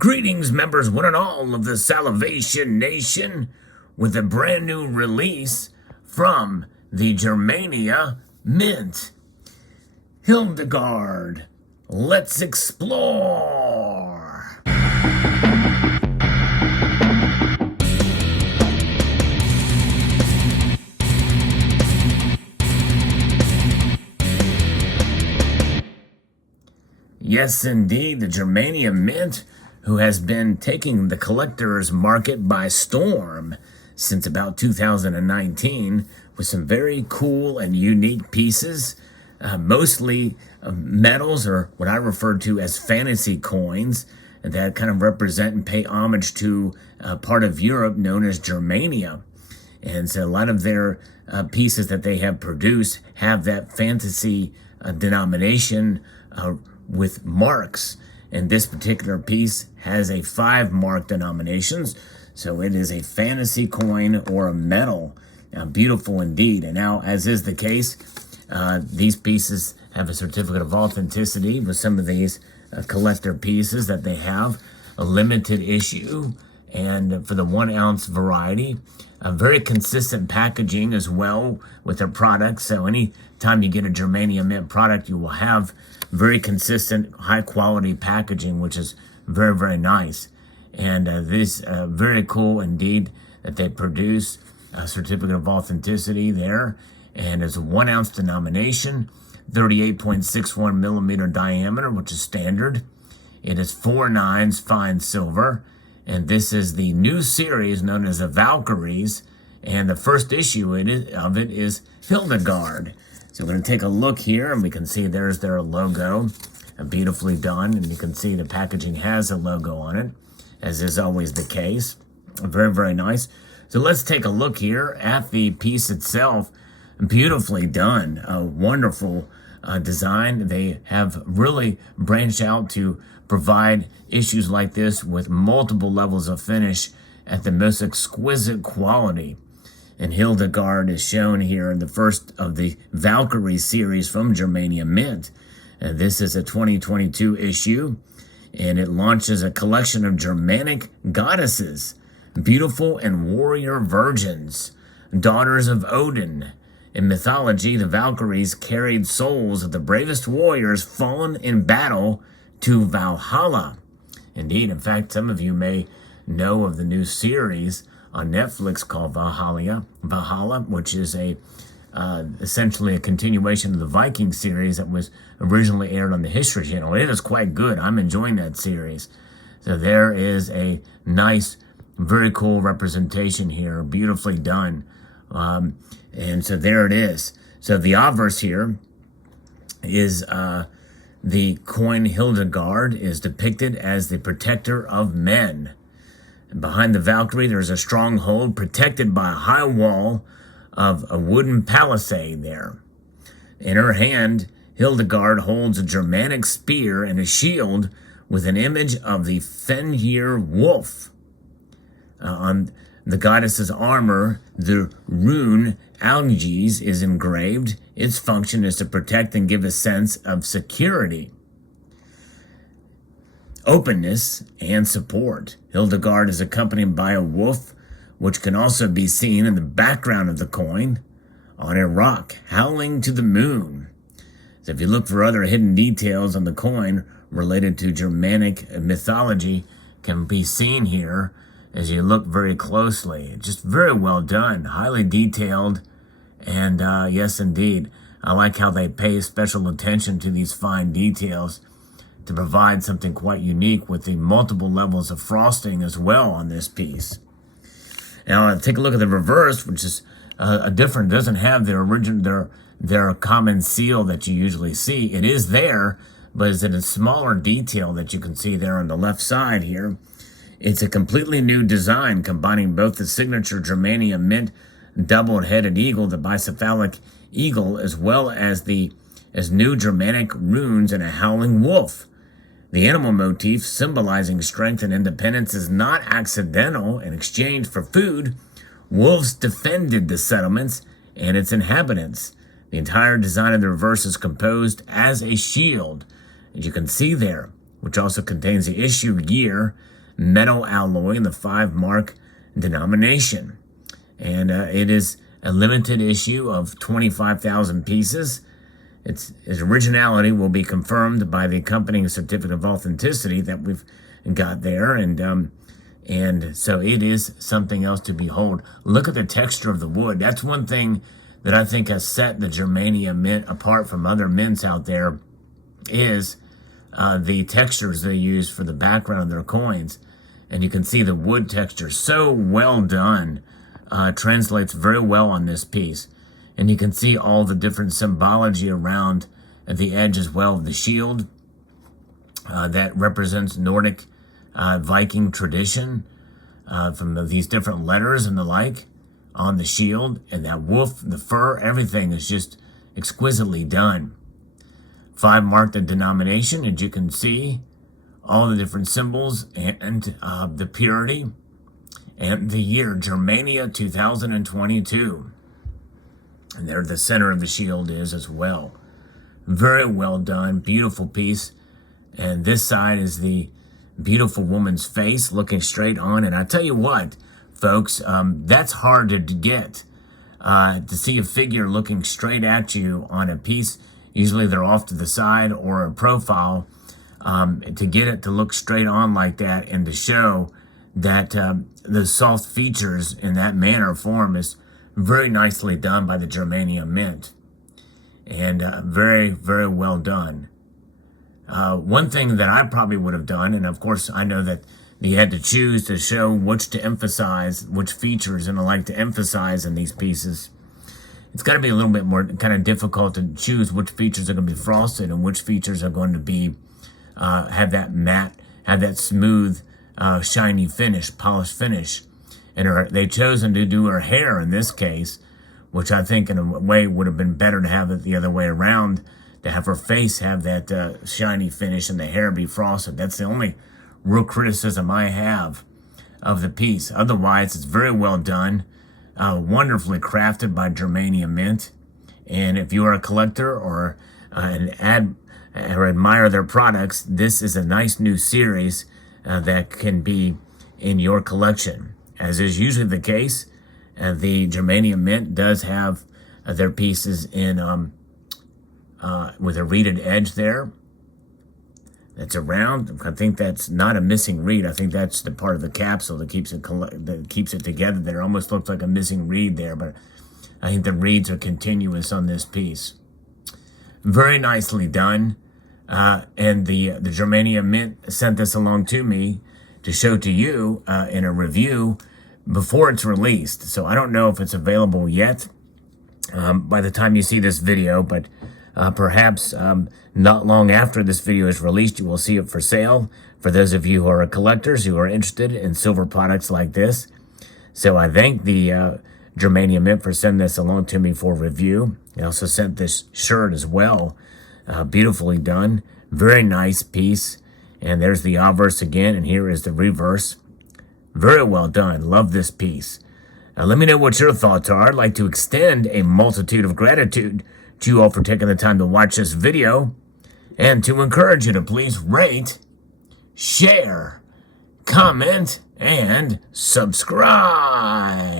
Greetings, members, one and all of the Salivation Nation, with a brand new release from the Germania Mint. Hildegard, let's explore. Yes, indeed, the Germania Mint, who has been taking the collector's market by storm since about 2019 with some very cool and unique pieces, mostly metals, or what I refer to as fantasy coins, that kind of represent and pay homage to a part of Europe known as Germania. And so a lot of their pieces that they have produced have that fantasy denomination with marks. And this particular piece has a 5 mark denominations, so it is a fantasy coin or a metal. Beautiful indeed. And now, as is the case, these pieces have a certificate of authenticity with some of these collector pieces that they have, a limited issue, and for the 1 ounce variety, a very consistent packaging as well with their products. So anytime you get a Germania Mint product, you will have very consistent, high quality packaging, which is very, very nice. And this very cool indeed that they produce a certificate of authenticity there. And it's a 1 ounce denomination, 38.61 millimeter diameter, which is standard. It is 4 nines fine silver. And this is the new series known as the Valkyries. And the first issue of it is Hildegard. So we're going to take a look here, and we can see there's their logo, beautifully done. And you can see the packaging has a logo on it, as is always the case. Very, very nice. So let's take a look here at the piece itself. Beautifully done. A wonderful design. They have really branched out to provide issues like this with multiple levels of finish at the most exquisite quality. And Hildegard is shown here in the first of the Valkyrie series from Germania Mint. And this is a 2022 issue, and it launches a collection of Germanic goddesses, beautiful and warrior virgins, daughters of Odin. In mythology, the Valkyries carried souls of the bravest warriors fallen in battle to Valhalla. Indeed, in fact, some of you may know of the new series on Netflix called Valhalla, which is essentially a continuation of the Viking series that was originally aired on the History Channel. It is quite good. I'm enjoying that series. So there is a nice, very cool representation here, beautifully done. And so there it is. So the Obverse here is the coin Hildegard is depicted as the protector of men. And behind the Valkyrie, there's a stronghold protected by a high wall of a wooden palisade there. In her hand, Hildegard holds a Germanic spear and a shield with an image of the Fenrir wolf. On the goddess's armor, the rune Algies is engraved. Its function is to protect and give a sense of security, openness, and support. Hildegard is accompanied by a wolf, which can also be seen in the background of the coin on a rock, howling to the moon. So if you look for other hidden details on the coin related to Germanic mythology, can be seen here as you look very closely. Just very well done, highly detailed, and yes, indeed, I like how they pay special attention to these fine details to provide something quite unique with the multiple levels of frosting as well on this piece. Now, take a look at the reverse, which is different. It doesn't have their original, their common seal that you usually see. It is there, but it's in a smaller detail that you can see there on the left side here. It's a completely new design, combining both the signature Germania Mint double-headed eagle, the bicephalic eagle, as well as new Germanic runes and a howling wolf. The animal motif, symbolizing strength and independence, is not accidental. In exchange for food, wolves defended the settlements and its inhabitants. The entire design of the reverse is composed as a shield, as you can see there. which also contains the issue year, metal alloy, and the 5 mark denomination. And it is a limited issue of 25,000 pieces. Its originality will be confirmed by the accompanying certificate of authenticity that we've got there. And so it is something else to behold. Look at the texture of the wood. That's one thing that I think has set the Germania mint apart from other mints out there, is the textures they use for the background of their coins. And you can see the wood texture, so well done, translates very well on this piece. And you can see all the different symbology around at the edge as well of the shield that represents Nordic Viking tradition from these different letters and the like on the shield. And that wolf, the fur, everything is just exquisitely done. 5 mark the denomination, and you can see all the different symbols and the purity and the year, Germania 2022. And there the center of the shield is as well. Very well done, beautiful piece. And this side is the beautiful woman's face looking straight on. And I tell you what, folks, that's hard to get. To see a figure looking straight at you on a piece. Usually they're off to the side or a profile. To get it to look straight on like that and to show that the soft features in that manner form is very nicely done by the Germania mint. And very, very well done. One thing that I probably would have done, and of course I know that you had to choose to show which to emphasize, which features and the like to emphasize in these pieces. It's got to be a little bit more kind of difficult to choose which features are going to be frosted and which features are going to be have that matte, have that smooth, shiny finish, polished finish. And they've chosen to do her hair in this case, which I think in a way would have been better to have it the other way around, to have her face have that shiny finish and the hair be frosted. That's the only real criticism I have of the piece. Otherwise, it's very well done, wonderfully crafted by Germania Mint. And if you are a collector or or admire their products, this is a nice new series that can be in your collection. As is usually the case, the Germania Mint does have their pieces in with a reeded edge there. That's around. I think that's not a missing reed. I think that's the part of the capsule that keeps it together. There almost looks like a missing reed there, but I think the reeds are continuous on this piece. Very nicely done. And the Germania Mint sent this along to me to show to you in a review before it's released. So I don't know if it's available yet by the time you see this video, but perhaps not long after this video is released, you will see it for sale for those of you who are collectors who are interested in silver products like this. So I thank the Germania Mint for sending this along to me for review. They also sent this shirt as well, beautifully done, very nice piece. And there's the obverse again, and here is the reverse. Very well done. Love this piece. Let me know what your thoughts are. I'd like to extend a multitude of gratitude to you all for taking the time to watch this video, and to encourage you to please rate, share, comment, and subscribe.